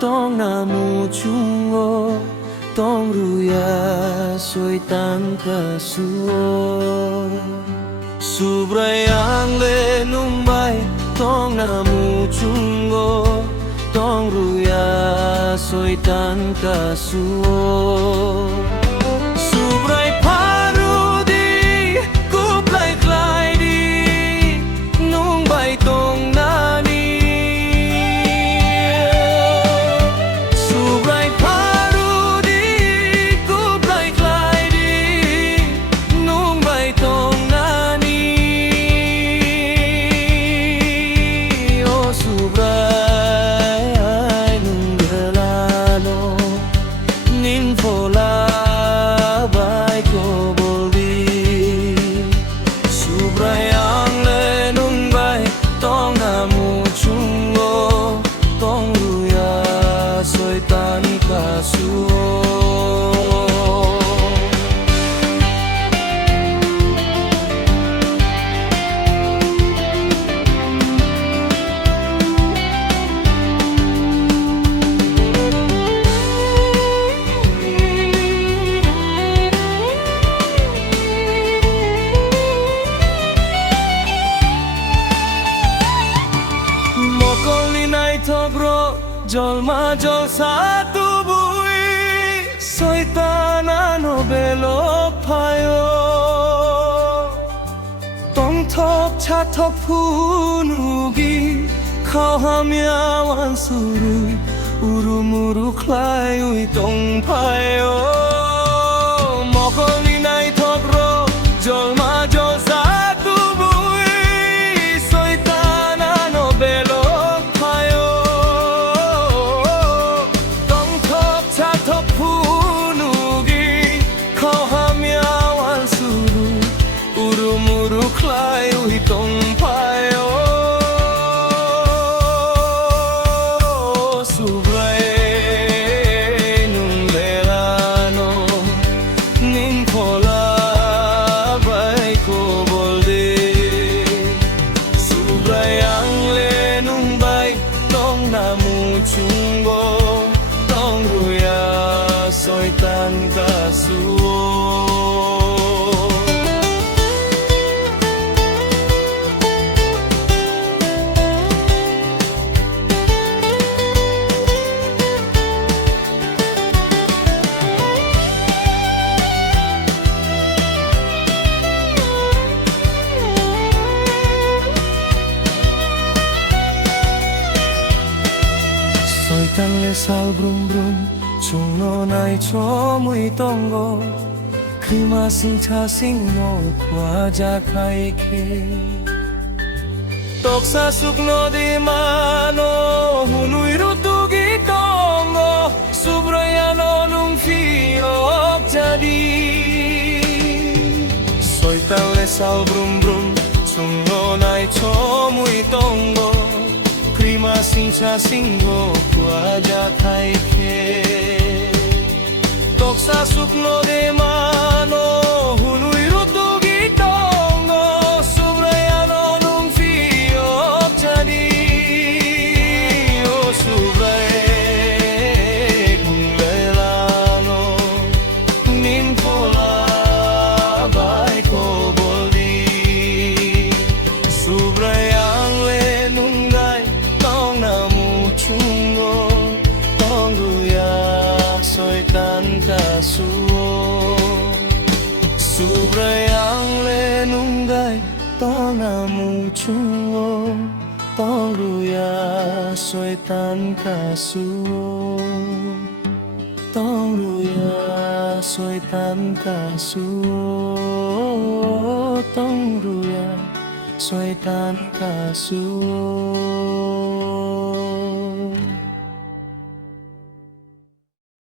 tong namu chungo tong ruya soy tan kasuo subrayang le numbay tong namu chungo tong ruya soy tan kasuo subray parudi kuplay klay di numbay tong nani subray parudi kuplay klay di numbay tong nani oh subray nung galano nin fola bay ko boldi subray ang lenung bay tong namu chungo tong ruya soy tan kasuo Togro jolma jol satu bui soitana nobelo payo tong tok cha tok punugi kau hamiawan suru urumuru klay ui tong payo mokoli nai togro jolma jol satu bui soitana nobelo klay ui tong payo subray nung lelano ning pola bay ko bolde subray ang lenung bay tong namu chungo tong ruya soy tan kasuo soy tan lesal brum brum chung no nai cho mui tong go krima sing cha sing no kwa ja khai ke tok sa suk no di mano hunui ru tu gi tong go subraya no nung fi ok jadi soy tan lesal brum brum chung no nai cho mui tong go prima sing cha sing go kwa ja khai ke tok sa suk no de mano hunui ru tu gi tong go subraya no nung fi ok jadi oh subray kung lelano nin pola bay ko boldi subray ang lenung gay tong namu chungo tong ruya soy tan kasuo subray ang lenung gay tong namu chungo tong ruya soy tan kasuo tong ruya soy tan kasuo tong ruya soy tan kasuo